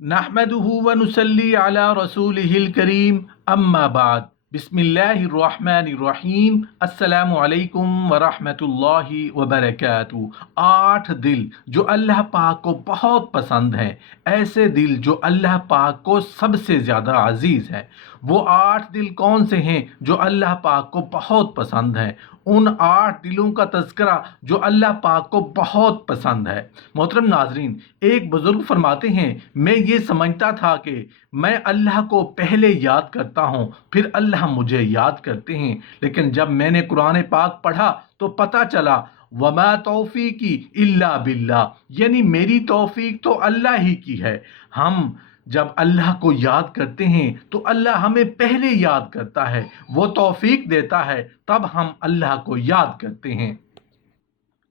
नहमदुहु व नुसल्ली अला रसूलिहिल करीम अम्मा बाद बिस्मिल्लाहिर्रहमानिर्रहीम अस्सलामु अलैकुम व रहमतुल्लाहि व बरकातुहू। 8 दिल जो अल्लाह पाक को बहुत पसंद हैं, ऐसे दिल जो अल्लाह पाक को सबसे ज़्यादा अजीज़ हैं। वो 8 दिल कौन से हैं जो अल्लाह पाक को बहुत पसंद हैं? उन 8 दिलों का तज़किरा जो अल्लाह पाक को बहुत पसंद है। मोहतरम नाजरीन, एक बुज़ुर्ग फरमाते हैं, मैं ये समझता था कि मैं अल्लाह को पहले याद करता हूँ, फिर अल्लाह मुझे याद करते हैं। लेकिन जब मैंने कुरान पाक पढ़ा तो पता चला वमा तौफीकी इल्ला बिल्लाह, यानी मेरी तौफीक तो अल्लाह ही की है। हम जब अल्लाह को याद करते हैं तो अल्लाह हमें पहले याद करता है, वो तौफीक देता है, तब हम अल्लाह को याद करते हैं।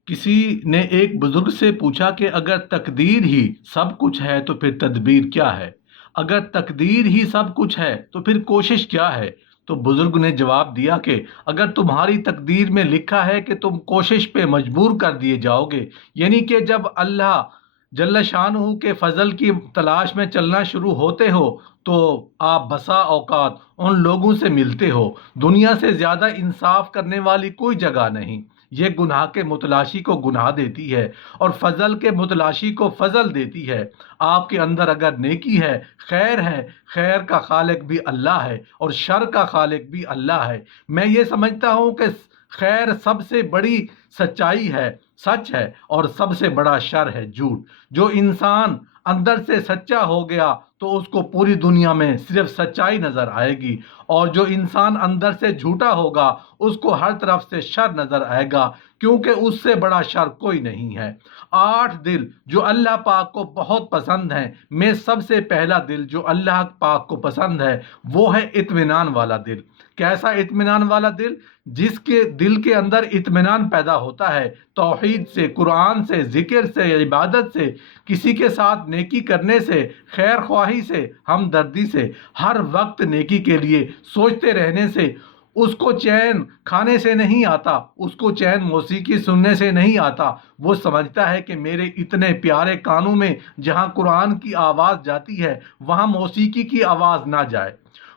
किसी ने एक बुजुर्ग से पूछा कि अगर तकदीर ही सब कुछ है तो फिर तदबीर क्या है? अगर तकदीर ही सब कुछ है तो फिर कोशिश क्या है? तो बुजुर्ग ने जवाब दिया कि अगर तुम्हारी तकदीर में लिखा है कि तुम कोशिश पे मजबूर कर दिए जाओगे, यानी कि जब अल्लाह जल्ल शानहू के फजल की तलाश में चलना शुरू होते हो तो आप बसा औकात उन लोगों से मिलते हो। दुनिया से ज़्यादा इंसाफ करने वाली कोई जगह नहीं। ये गुनाह के मुतलाशी को गुनाह देती है और फजल के मुतलाशी को फजल देती है। आपके अंदर अगर नेकी है, खैर का खालिक भी अल्लाह है और शर का खालिक भी अल्लाह है। मैं ये समझता हूँ कि खैर सबसे बड़ी सच्चाई है, सच है, और सबसे बड़ा शर है झूठ। जो इंसान अंदर से सच्चा हो गया तो उसको पूरी दुनिया में सिर्फ सच्चाई नजर आएगी, और जो इंसान अंदर से झूठा होगा उसको हर तरफ से शर नजर आएगा, क्योंकि उससे बड़ा शर कोई नहीं है। 8 दिल जो अल्लाह पाक को बहुत पसंद हैं, में सबसे पहला दिल जो अल्लाह पाक को पसंद है वो है इत्मीनान वाला दिल। कैसा इत्मीनान वाला दिल? जिसके दिल के अंदर इत्मीनान पैदा होता है तौहीद से, कुरान से, जिक्र से, इबादत से, किसी के साथ नेकी करने से, खैर ख्वाही से, हमदर्दी से, हर वक्त नेकी के लिए सोचते रहने से। उसको चैन खाने से नहीं आता, उसको चैन मौसीकी सुनने से नहीं आता। वो समझता है कि मेरे इतने प्यारे कानों में जहाँ कुरान की आवाज़ जाती है वहाँ मौसीकी की आवाज़ ना जाए।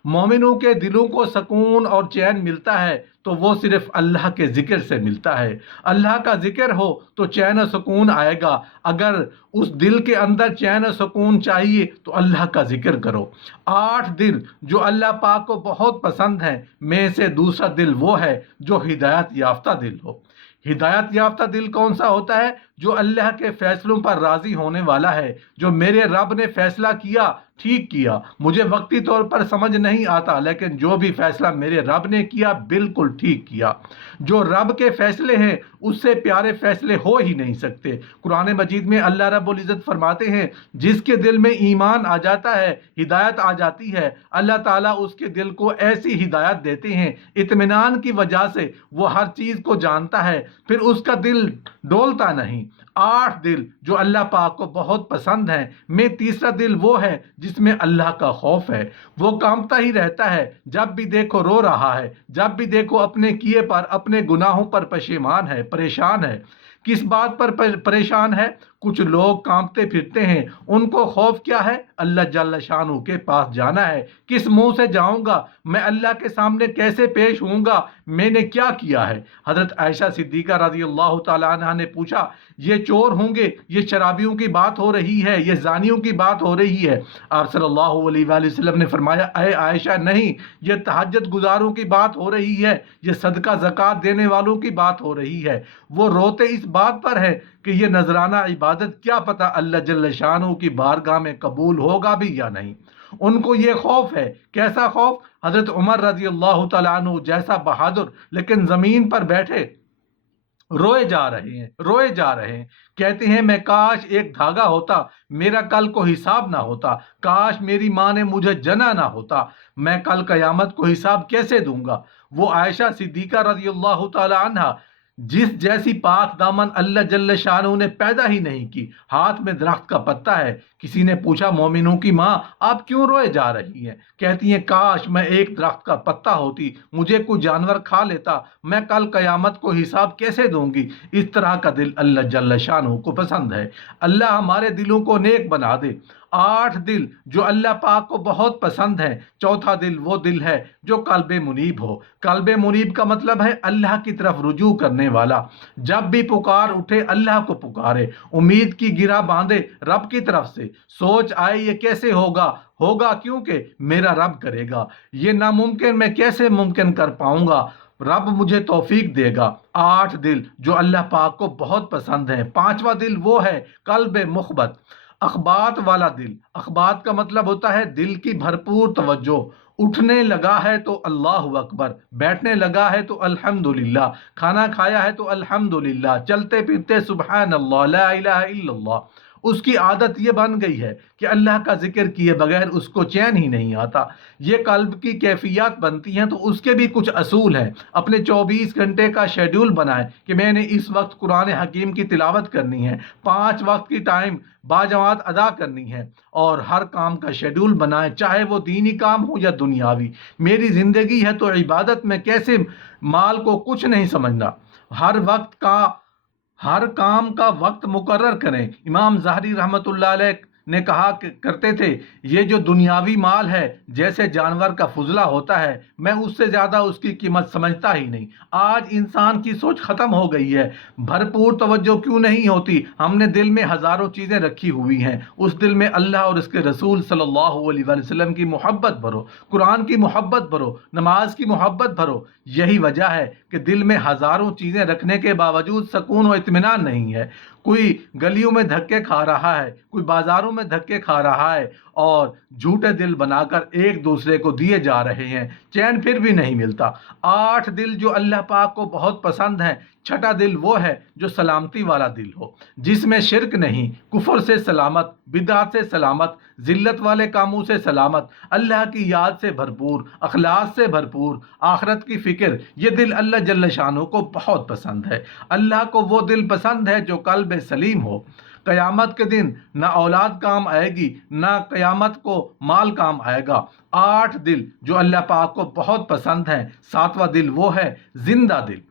मोमिनों के दिलों को सुकून और चैन मिलता है तो वो सिर्फ अल्लाह के ज़िक्र से मिलता है। अल्लाह का ज़िक्र हो तो चैन और सुकून आएगा। अगर उस दिल के अंदर चैन और सुकून चाहिए तो अल्लाह का ज़िक्र करो। 8 दिल जो अल्लाह पाक को बहुत पसंद हैं, में से दूसरा दिल वो है जो हिदायत याफ्ता दिल हो। हिदायत याफ्ता दिल कौन सा होता है? जो अल्लाह के फैसलों पर राज़ी होने वाला है, जो मेरे रब ने फैसला किया ठीक किया, मुझे वक्ती तौर पर समझ नहीं आता, लेकिन जो भी फैसला मेरे रब ने किया बिल्कुल ठीक किया। जो रब के फैसले हैं उससे प्यारे फैसले हो ही नहीं सकते। कुरान मजीद में अल्लाह रब्बुल इज़्ज़त फरमाते हैं, जिसके दिल में ईमान आ जाता है, हिदायत आ जाती है, अल्लाह ताला उसके दिल को ऐसी हिदायत देते हैं, इत्मीनान की वजह से वो हर चीज़ को जानता है, फिर उसका दिल डोलता नहीं। 8 दिल जो अल्लाह पाक को बहुत पसंद हैं, में तीसरा दिल वो है जिसमें अल्लाह का खौफ है। वो कांपता ही रहता है, जब भी देखो रो रहा है, जब भी देखो अपने किए पर, अपने गुनाहों पर पशेमान है, परेशान है। किस बात पर परेशान है? कुछ लोग कांपते फिरते हैं, उनको खौफ क्या है? अल्लाह जल्ल शानहू के पास जाना है। किस मुंह से जाऊंगा मैं? अल्लाह के सामने कैसे पेश होऊंगा? मैंने क्या किया है? हजरत आयशा सिद्दीका रज़ी अल्लाह तआला अन्हा ने पूछा, ये चोर होंगे, ये शराबियों की बात हो रही है, ये जानियों की बात हो रही है? आप सल्लल्लाहु अलैहि वसल्लम ने फरमाया, अय आयशा नहीं, ये तहज्जुद गुजारों की बात हो रही है, ये सदका ज़कात देने वालों की बात हो रही है। वो रोते इस बात पर है कि ये नजराना इबादत क्या पता अल्लाह जल्ल शानहू की बारगाह में कबूल होगा भी या नहीं। उनको ये खौफ है। कैसा खौफ? हजरत उमर रजी अल्लाह तआला अन्हु जैसा बहादुर, लेकिन जमीन पर बैठे रोए जा रहे हैं, रोए जा रहे हैं। कहते हैं, मैं काश एक धागा होता, मेरा कल को हिसाब ना होता, काश मेरी माँ ने मुझे जना ना होता, मैं कल कयामत को हिसाब कैसे दूंगा। वो आयशा सिद्दीका रज़ी अल्लाह तआला अन्हा जिस जैसी पाक दामन अल्लाह जल्ल शानहू ने पैदा ही नहीं की, हाथ में दरख्त का पत्ता है। किसी ने पूछा, मोमिनों की माँ आप क्यों रोए जा रही हैं? कहती हैं, काश मैं एक दरख्त का पत्ता होती, मुझे कोई जानवर खा लेता, मैं कल कयामत को हिसाब कैसे दूंगी। इस तरह का दिल अल्लाह जल्ल शानहू को पसंद है। अल्लाह हमारे दिलों को नेक बना दे। 8 دل جو اللہ پاک کو بہت پسند ہیں۔ چوتھا دل وہ دل ہے جو قلب منیب ہو۔ قلب منیب کا مطلب ہے اللہ کی طرف رجوع کرنے والا، جب بھی پکار اٹھے اللہ کو پکارے، امید کی گرہ باندھے رب کی طرف سے، سوچ آئے یہ کیسے ہوگا، ہوگا کیونکہ میرا رب کرے گا، یہ ناممکن میں کیسے ممکن کر پاؤں گا، رب مجھے توفیق دے گا۔ 8 دل جو اللہ پاک کو بہت پسند ہیں۔ پانچواں دل وہ ہے قلب مخبت، اخبات والا دل۔ اخبات کا مطلب ہوتا ہے دل کی بھرپور توجہ، اٹھنے لگا ہے تو اللہ اکبر، بیٹھنے لگا ہے تو الحمدللہ، کھانا کھایا ہے تو الحمدللہ، چلتے پھرتے سبحان اللہ لا الہ الا اللہ۔ اس کی عادت یہ بن گئی ہے کہ اللہ کا ذکر کیے بغیر اس کو چین ہی نہیں آتا۔ یہ قلب کی کیفیات بنتی ہیں تو اس کے بھی کچھ اصول ہیں۔ اپنے 24 گھنٹے کا شیڈول بنائیں کہ میں نے اس وقت قرآن حکیم کی تلاوت کرنی ہے، 5 وقت کی ٹائم باجماعت ادا کرنی ہے، اور ہر کام کا شیڈول بنائیں، چاہے وہ دینی کام ہو یا دنیاوی۔ میری زندگی ہے تو عبادت میں کیسے مال کو کچھ نہیں سمجھنا، ہر کام کا وقت مقرر کریں۔ امام ظاہری رحمۃ اللہ علیہ نے کہا کرتے تھے، یہ جو دنیاوی مال ہے جیسے جانور کا فضلہ ہوتا ہے، میں اس سے زیادہ اس کی قیمت سمجھتا ہی نہیں۔ آج انسان کی سوچ ختم ہو گئی ہے، بھرپور توجہ کیوں نہیں ہوتی؟ ہم نے دل میں ہزاروں چیزیں رکھی ہوئی ہیں، اس دل میں اللہ اور اس کے رسول صلی اللہ علیہ وسلم کی محبت بھرو، قرآن کی محبت بھرو، نماز کی محبت بھرو۔ یہی وجہ ہے کہ دل میں ہزاروں چیزیں رکھنے کے باوجود سکون و اطمینان نہیں ہے۔ کوئی گلیوں میں دھکے کھا رہا ہے، کوئی بازاروں میں دھکے کھا رہا ہے، اور جھوٹے دل بنا کر ایک دوسرے کو دیے جا رہے ہیں، چین پھر بھی نہیں ملتا۔ 8 دل جو اللہ پاک کو بہت پسند ہیں۔ چھٹا دل وہ ہے جو سلامتی والا دل ہو، جس میں شرک نہیں، کفر سے سلامت، بدعت سے سلامت، ذلت والے کاموں سے سلامت، اللہ کی یاد سے بھرپور، اخلاص سے بھرپور، آخرت کی فکر۔ یہ دل اللہ جل شانہ کو بہت پسند ہے۔ اللہ کو وہ دل پسند ہے جو قلب سلیم ہو۔ قیامت کے دن نہ اولاد کام آئے گی، نہ قیامت کو مال کام آئے گا۔ 8 دل جو اللہ پاک کو بہت پسند ہیں۔ 7واں دل وہ ہے زندہ دل۔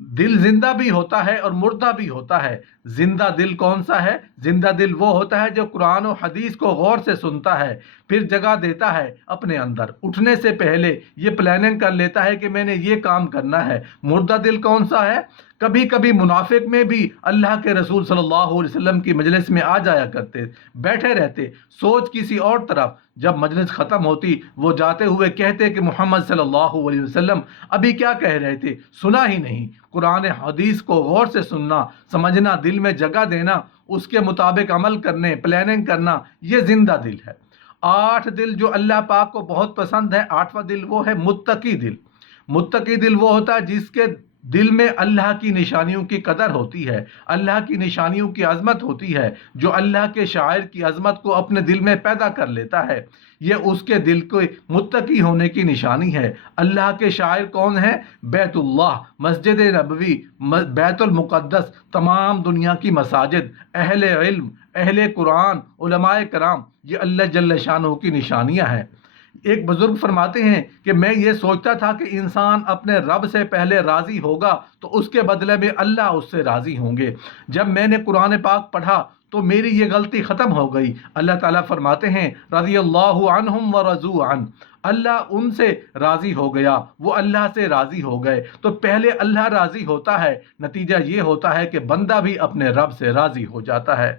دل زندہ بھی ہوتا ہے اور مردہ بھی ہوتا ہے۔ زندہ دل کون سا ہے؟ زندہ دل وہ ہوتا ہے جو قرآن و حدیث کو غور سے سنتا ہے، پھر جگہ دیتا ہے اپنے اندر، اٹھنے سے پہلے یہ پلاننگ کر لیتا ہے کہ میں نے یہ کام کرنا ہے۔ مردہ دل کون سا ہے؟ کبھی کبھی منافق میں بھی اللہ کے رسول صلی اللہ علیہ وسلم کی مجلس میں آ جایا کرتے، بیٹھے رہتے، سوچ کسی اور طرف۔ جب مجلس ختم ہوتی وہ جاتے ہوئے کہتے کہ محمد صلی اللہ علیہ وسلم ابھی کیا کہہ رہے تھے، سنا ہی نہیں۔ قرآن حدیث کو غور سے سننا، سمجھنا، دل میں جگہ دینا، اس کے مطابق عمل کرنے، پلاننگ کرنا، یہ زندہ دل ہے۔ 8 دل جو اللہ پاک کو بہت پسند ہے۔ 8واں دل وہ ہے متقی دل۔ متقی دل وہ ہوتا ہے جس کے دل میں اللہ کی نشانیوں کی قدر ہوتی ہے، اللہ کی نشانیوں کی عظمت ہوتی ہے، جو اللہ کے شاعر کی عظمت کو اپنے دل میں پیدا کر لیتا ہے۔ یہ اس کے دل کو متقی ہونے کی نشانی ہے۔ اللہ کے شاعر کون ہیں؟ بیت اللہ، مسجد نبوی، بیت المقدس، تمام دنیا کی مساجد، اہل علم، اہل قرآن، علماء کرام، یہ اللہ جل شانہ کی نشانیاں ہیں۔ ایک بزرگ فرماتے ہیں کہ میں یہ سوچتا تھا کہ انسان اپنے رب سے پہلے راضی ہوگا تو اس کے بدلے میں اللہ اس سے راضی ہوں گے۔ جب میں نے قرآن پاک پڑھا تو میری یہ غلطی ختم ہو گئی۔ اللہ تعالیٰ فرماتے ہیں رضی اللہ عنہم ورضوا عنہ، اللہ ان سے راضی ہو گیا، وہ اللہ سے راضی ہو گئے۔ تو پہلے اللہ راضی ہوتا ہے، نتیجہ یہ ہوتا ہے کہ بندہ بھی اپنے رب سے راضی ہو جاتا ہے۔